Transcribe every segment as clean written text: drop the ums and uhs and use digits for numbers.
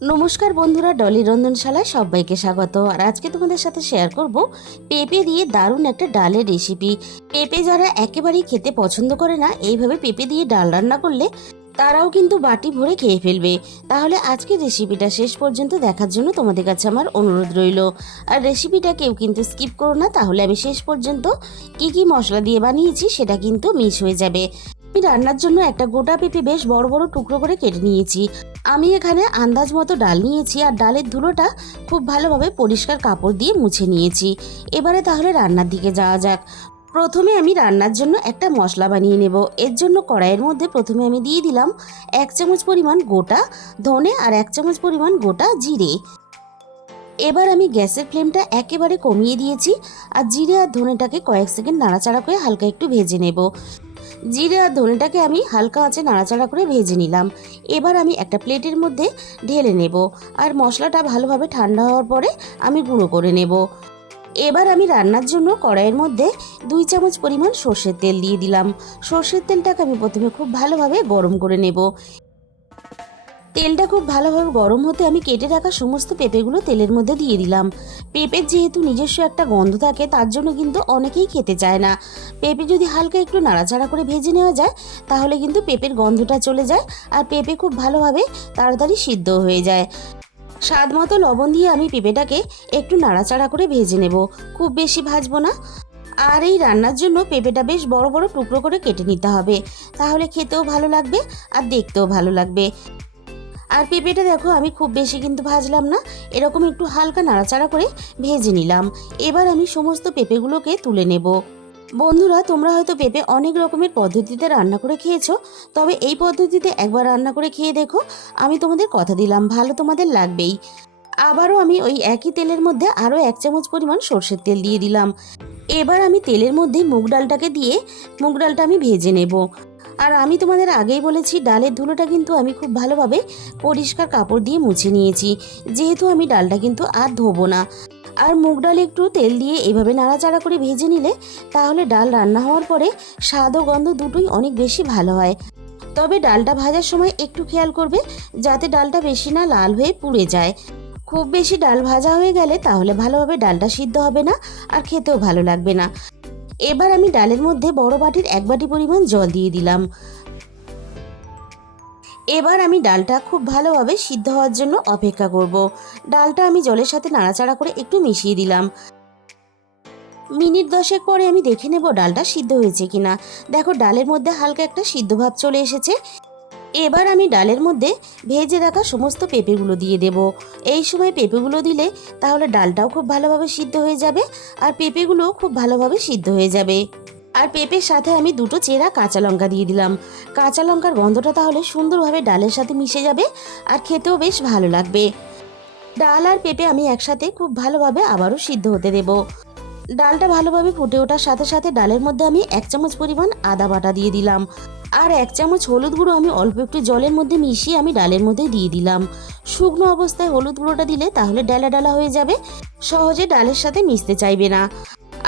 নমস্কার বন্ধুরা, ডলি রন্ধনশালায় সবাইকে স্বাগত। আর আজকে তোমাদের সাথে শেয়ার করব পেঁপে দিয়ে দারুণ একটা ডালের রেসিপি। পেঁপে যারা একেবারেই খেতে পছন্দ করে না, এইভাবে পেঁপে দিয়ে ডাল রান্না করলে তারাও কিন্তু বাটি ভরে খেয়ে ফেলবে। তাহলে আজকের রেসিপিটা শেষ পর্যন্ত দেখার জন্য তোমাদের কাছে আমার অনুরোধ রইল। আর রেসিপিটা কেউ কিন্তু স্কিপ করো না, তাহলে আমি শেষ পর্যন্ত কি কি মশলা দিয়ে বানিয়েছি সেটা কিন্তু মিস হয়ে যাবে। আমি রান্নার জন্য একটা গোটা পেঁপে বেশ বড় বড় টুকরো করে কেটে নিয়েছি। আমি এখানে আন্দাজ মতো ডাল নিয়েছি, আর ডালের ধুলোটা খুব ভালোভাবে পরিষ্কার কাপড় দিয়ে মুছে নিয়েছি। এবারে তাহলে রান্নার দিকে যাওয়া যাক। প্রথমে আমি রান্নার জন্য একটা মশলা বানিয়ে নেব। এর জন্য কড়াইয়ের মধ্যে প্রথমে আমি দিয়ে দিলাম 1 চামচ পরিমাণ গোটা ধনে আর 1 চামচ পরিমাণ গোটা জিরে। এবার আমি গ্যাসের ফ্লেমটা একেবারে কমিয়ে দিয়েছি, আর জিরে আর ধনেটাকে কয়েক সেকেন্ড নাড়াচাড়া করে হালকা একটু ভেজে নেব। জিরে আর ধনেটাকে আমি হালকা আঁচে নাড়াচাড়া করে ভেজে নিলাম। এবার আমি একটা প্লেটের মধ্যে ঢেলে নেব, আর মশলাটা ভালোভাবে ঠান্ডা হওয়ার পরে আমি গুঁড়ো করে নেব। এবার আমি রান্নার জন্য কড়াইয়ের মধ্যে 2 চামচ পরিমাণ সর্ষের তেল দিয়ে দিলাম। সর্ষের তেলটাকে আমি প্রথমে খুব ভালোভাবে গরম করে নেব। তেলটা খুব ভালোভাবে গরম হতে আমি কেটে রাখা সমস্ত পেঁপেগুলো তেলের মধ্যে দিয়ে দিলাম। পেঁপের যেহেতু নিজস্ব একটা গন্ধ থাকে, তার জন্য কিন্তু অনেকেই খেতে চায় না। পেঁপে যদি হালকা একটু নাড়াচাড়া করে ভেজে নেওয়া যায়, তাহলে কিন্তু পেঁপের গন্ধটা চলে যায়, আর পেঁপে খুব ভালোভাবে তাড়াতাড়ি সিদ্ধ হয়ে যায়। স্বাদ মতো লবণ দিয়ে আমি পেঁপেটাকে একটু নাড়াচাড়া করে ভেজে নেব, খুব বেশি ভাজবো না। আর এই রান্নার জন্য পেঁপেটা বেশ বড় বড় টুকরো করে কেটে নিতে হবে, তাহলে খেতেও ভালো লাগবে আর দেখতেও ভালো লাগবে। আর পেঁপেটা দেখো আমি খুব বেশি কিন্তু ভাজলাম না, এরকম একটু হালকা নাড়াচাড়া করে ভেজে নিলাম। এবার আমি সমস্ত পেঁপেগুলোকে তুলে নেব। বন্ধুরা, তোমরা হয়তো পেঁপে অনেক রকমের পদ্ধতিতে রান্না করে খেয়েছো, তবে এই পদ্ধতিতে একবার রান্না করে খেয়ে দেখো, আমি তোমাদের কথা দিলাম ভালো তোমাদের লাগবেই। আবারও আমি ওই একই তেলের মধ্যে আরও 1 চামচ পরিমাণ সর্ষের তেল দিয়ে দিলাম। এবার আমি তেলের মধ্যে মুগ ডালটাকে দিয়ে মুগ ডালটা আমি ভেজে নেব। আর আমি তোমাদের আগেই বলেছি, ডালের ধুলোটা কিন্তু আমি খুব ভালোভাবে পরিষ্কার কাপড় দিয়ে মুছে নিয়েছি, যেহেতু আমি ডালটা কিন্তু আর ধোবো না। আর মুগ ডাল একটু তেল দিয়ে এভাবে নাড়াচাড়া করে ভেজে নিলে তাহলে ডাল রান্না হওয়ার পরে স্বাদ ও গন্ধ দুটোই অনেক বেশি ভালো হয়। তবে ডালটা ভাজার সময় একটু খেয়াল করবে যাতে ডালটা বেশি না লাল হয়ে পুড়ে যায়। খুব বেশি ডাল ভাজা হয়ে গেলে তাহলে ভালোভাবে ডালটা সিদ্ধ হবে না, আর খেতেও ভালো লাগবে না। এবার আমি ডালের মধ্যে বড় বাটির 1 বাটি পরিমাণ জল দিয়ে দিলাম। এবার আমি ডালটা খুব ভালোভাবে সিদ্ধ হওয়ার জন্য অপেক্ষা করব। ডালটা আমি জলের সাথে নাড়াচাড়া করে একটু মিশিয়ে দিলাম। মিনিট 10 পরে আমি দেখে নেব ডালটা সিদ্ধ হয়েছে কিনা। দেখো ডালের মধ্যে হালকা একটা সিদ্ধ ভাব চলে এসেছে। এবার আমি ডালের মধ্যে ভেজে রাখা সমস্ত পেঁপেগুলো দিয়ে দেব। এই সময় পেঁপেগুলো দিলে তাহলে ডালটাও খুব ভালোভাবে সিদ্ধ হয়ে যাবে, আর পেঁপেগুলোও খুব ভালোভাবে সিদ্ধ হয়ে যাবে। আর পেঁপের সাথে আমি 2টো চেরা কাঁচা লঙ্কা দিয়ে দিলাম। কাঁচা লঙ্কার গন্ধটা তাহলে সুন্দরভাবে ডালের সাথে মিশে যাবে, আর খেতেও বেশ ভালো লাগবে। ডাল আর পেঁপে আমি একসাথে খুব ভালোভাবে আবারও সিদ্ধ হতে দেব। ডালটা ভালোভাবে ফুটে ওঠার সাথে সাথে ডালের মধ্যে আমি 1 চামচ পরিমাণ আদা বাটা দিয়ে দিলাম, আর 1 চামচ হলুদ গুঁড়ো আমি অল্প একটু জলের মধ্যে মিশিয়ে আমি ডালের মধ্যে দিয়ে দিলাম। শুকনো অবস্থায় হলুদ গুঁড়োটা দিলে তাহলে ডালা ডালা হয়ে যাবে, সহজে ডালের সাথে মিশতে চাইবে না।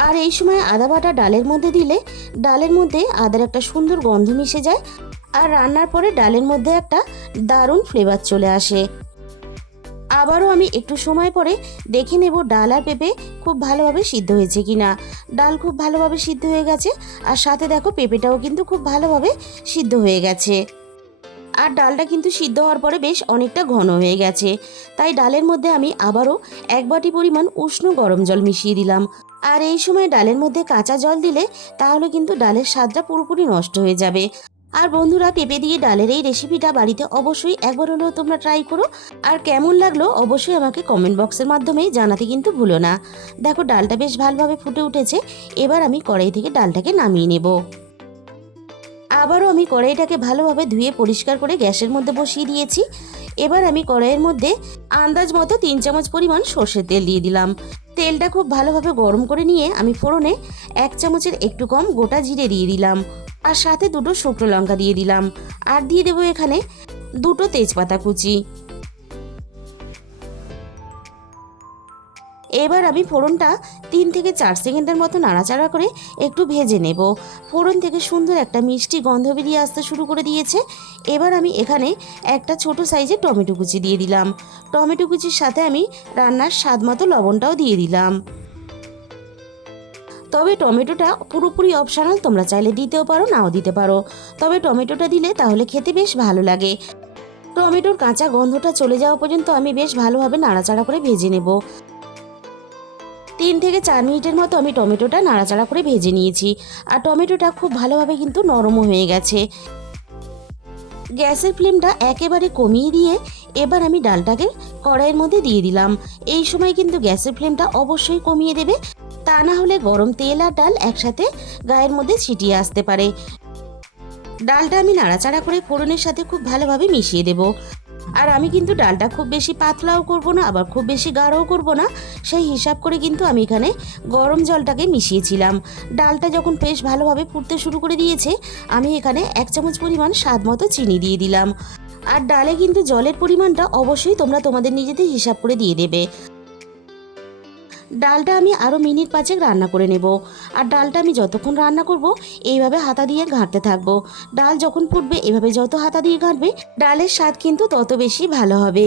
আর এই সময় আদা বাটা ডালের মধ্যে দিলে ডালের মধ্যে আদার একটা সুন্দর গন্ধ মিশে যায়, আর রান্নার পরে ডালের মধ্যে একটা দারুণ ফ্লেভার চলে আসে। আবারও আমি একটু সময় পরে দেখে নেব ডাল আর পেঁপে খুব ভালোভাবে সিদ্ধ হয়েছে কিনা। ডাল খুব ভালোভাবে সিদ্ধ হয়ে গেছে, আর সাথে দেখো পেঁপেটাও কিন্তু খুব ভালোভাবে সিদ্ধ হয়ে গেছে। আর ডালটা কিন্তু সিদ্ধ হওয়ার পরে বেশ অনেকটা ঘন হয়ে গেছে, তাই ডালের মধ্যে আমি আবারও 1 বাটি পরিমাণ উষ্ণ গরম জল মিশিয়ে দিলাম। আর এই সময় ডালের মধ্যে কাঁচা জল দিলে তাহলে কিন্তু ডালের স্বাদটা পুরোপুরি নষ্ট হয়ে যাবে। আর বন্ধুরা, পেঁপে দিয়ে ডালের এই রেসিপিটা বাড়িতে অবশ্যই একবার হলেও তোমরা ট্রাই করো, আর কেমন লাগলো অবশ্যই আমাকে কমেন্ট বক্সের মাধ্যমে জানাতে কিন্তু ভুলো না। দেখো ডালটা বেশ ভালোভাবে ফুটে উঠেছে। এবার আমি কড়াই থেকে ডালটাকে নামিয়ে নেব। আবারও আমি কড়াইটাকে ভালোভাবে ধুয়ে পরিষ্কার করে গ্যাসের মধ্যে বসিয়ে দিয়েছি। এবার আমি কড়াইয়ের মধ্যে আন্দাজ মতো 3 চামচ পরিমাণ সর্ষের তেল দিয়ে দিলাম। তেলটা খুব ভালোভাবে গরম করে নিয়ে আমি ফোড়নে 1 চামচের একটু কম গোটা জিরে দিয়ে দিলাম, আর সাথে 2টো শুকনো লঙ্কা দিয়ে দিলাম, আর দিয়ে দেবো এখানে 2টো তেজপাতা কুচি। এবার আমি ফোড়নটা 3 থেকে 4 সেকেন্ডের মতো নাড়াচাড়া করে একটু ভেজে নেব। ফোড়ন থেকে সুন্দর একটা মিষ্টি গন্ধ বেরিয়ে আসতে শুরু করে দিয়েছে। এবার আমি এখানে একটা ছোট সাইজের টমেটো কুচি দিয়ে দিলাম। টমেটো কুচির সাথে আমি রান্নার স্বাদ মতো লবণটাও দিয়ে দিলাম। তবে টমেটোটা পুরোপুরি অপশনাল, তোমরা চাইলে দিতেও পারো নাও দিতে পারো, তবে টমেটোটা দিলে তাহলে খেতে বেশ ভালো লাগে। টমেটোর কাঁচা গন্ধটা চলে যাওয়া পর্যন্ত আমি বেশ ভালোভাবে নাড়াচাড়া করে ভেজে নেব। 3 থেকে 4 মিনিটের মতো আমি টমেটোটা নাড়াচাড়া করে ভেজে নিয়েছি, আর টমেটোটা খুব ভালোভাবে কিন্তু নরমও হয়ে গেছে। গ্যাসের ফ্লেমটা একেবারে কমিয়ে দিয়ে এবার আমি ডালটাকে কড়াইয়ের মধ্যে দিয়ে দিলাম। এই সময় কিন্তু গ্যাসের ফ্লেমটা অবশ্যই কমিয়ে দেবে, তা না হলে গরম তেল আর ডাল একসাথে গায়ের মধ্যে ছিটিয়ে আসতে পারে। ডালটা আমি নাড়াচাড়া করে ফোড়নের সাথে খুব ভালোভাবে মিশিয়ে দেব। আর আমি কিন্তু ডালটা খুব বেশি পাতলাও করব না, আবার খুব বেশি গাঢ়ও করব না, সেই হিসাব করে কিন্তু আমি এখানে গরম জলটাকে মিশিয়েছিলাম। ডালটা যখন বেশ ভালোভাবে ফুটতে শুরু করে দিয়েছে, আমি এখানে 1 চামচ পরিমাণ স্বাদ মতো চিনি দিয়ে দিলাম। আর ডালে কিন্তু জলের পরিমাণটা অবশ্যই তোমরা তোমাদের নিজেদের হিসাব করে দিয়ে দেবে। ডালটা আমি আরও মিনিট 5 রান্না করে নেব। আর ডালটা আমি যতক্ষণ রান্না করব এইভাবে হাতা দিয়ে ঘাঁটতে থাকবো। ডাল যখন ফুটবে এভাবে যত হাতা দিয়ে ঘাঁটবে ডালের স্বাদ কিন্তু তত বেশি ভালো হবে।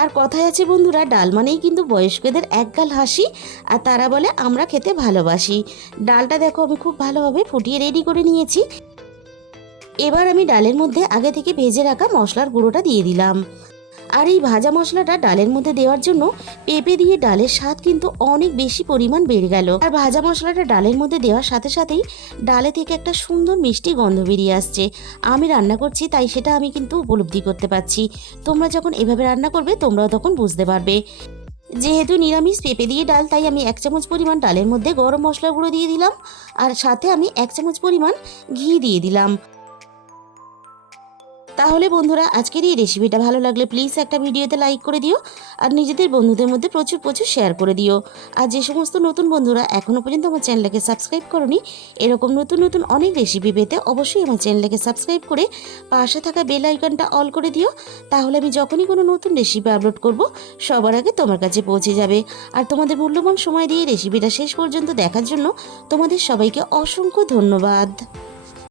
আর কথায় আছে বন্ধুরা, ডাল মানেই কিন্তু বয়স্কদের একগাল হাসি, আর তারা বলে আমরা খেতে ভালোবাসি। ডালটা দেখো আমি খুব ভালোভাবে ফুটিয়ে রেডি করে নিয়েছি। এবার আমি ডালের মধ্যে আগে থেকে ভেজে রাখা মশলার গুঁড়োটা দিয়ে দিলাম। আর এই ভাজা মশলাটা ডালের মধ্যে দেওয়ার জন্য পেঁপে দিয়ে ডালের স্বাদ কিন্তু অনেক বেশি পরিমাণ বেড়ে গেল। আর ভাজা মশলাটা ডালের মধ্যে দেওয়ার সাথে সাথেই ডালে থেকে একটা সুন্দর মিষ্টি গন্ধ বেরিয়ে আসছে। আমি রান্না করছি তাই সেটা আমি কিন্তু উপলব্ধি করতে পারছি। তোমরা যখন এভাবে রান্না করবে তোমরাও তখন বুঝতে পারবে। যেহেতু নিরামিষ পেঁপে দিয়ে ডাল, তাই আমি 1 চামচ পরিমাণ ডালের মধ্যে গরম মশলা গুঁড়ো দিয়ে দিলাম, আর সাথে আমি 1 চামচ পরিমাণ ঘি দিয়ে দিলাম। তাহলে বন্ধুরা, আজকের এই রেসিপিটা ভালো লাগলে প্লিজ একটা ভিডিওতে লাইক করে দিও, আর নিজেদের বন্ধুদের মধ্যে প্রচুর প্রচুর শেয়ার করে দিও। আর যে সমস্ত নতুন বন্ধুরা এখনও পর্যন্ত আমার চ্যানেলটাকে সাবস্ক্রাইব করোনি, এরকম নতুন নতুন অনেক রেসিপি পেতে অবশ্যই আমার চ্যানেলটাকে সাবস্ক্রাইব করে পাশে থাকা বেল আইকনটা অল করে দিও। তাহলে আমি যখনই কোনো নতুন রেসিপি আপলোড করব সবার আগে তোমার কাছে পৌঁছে যাবে। আর তোমাদের মূল্যবান সময় দিয়ে রেসিপিটা শেষ পর্যন্ত দেখার জন্য তোমাদের সবাইকে অসংখ্য ধন্যবাদ।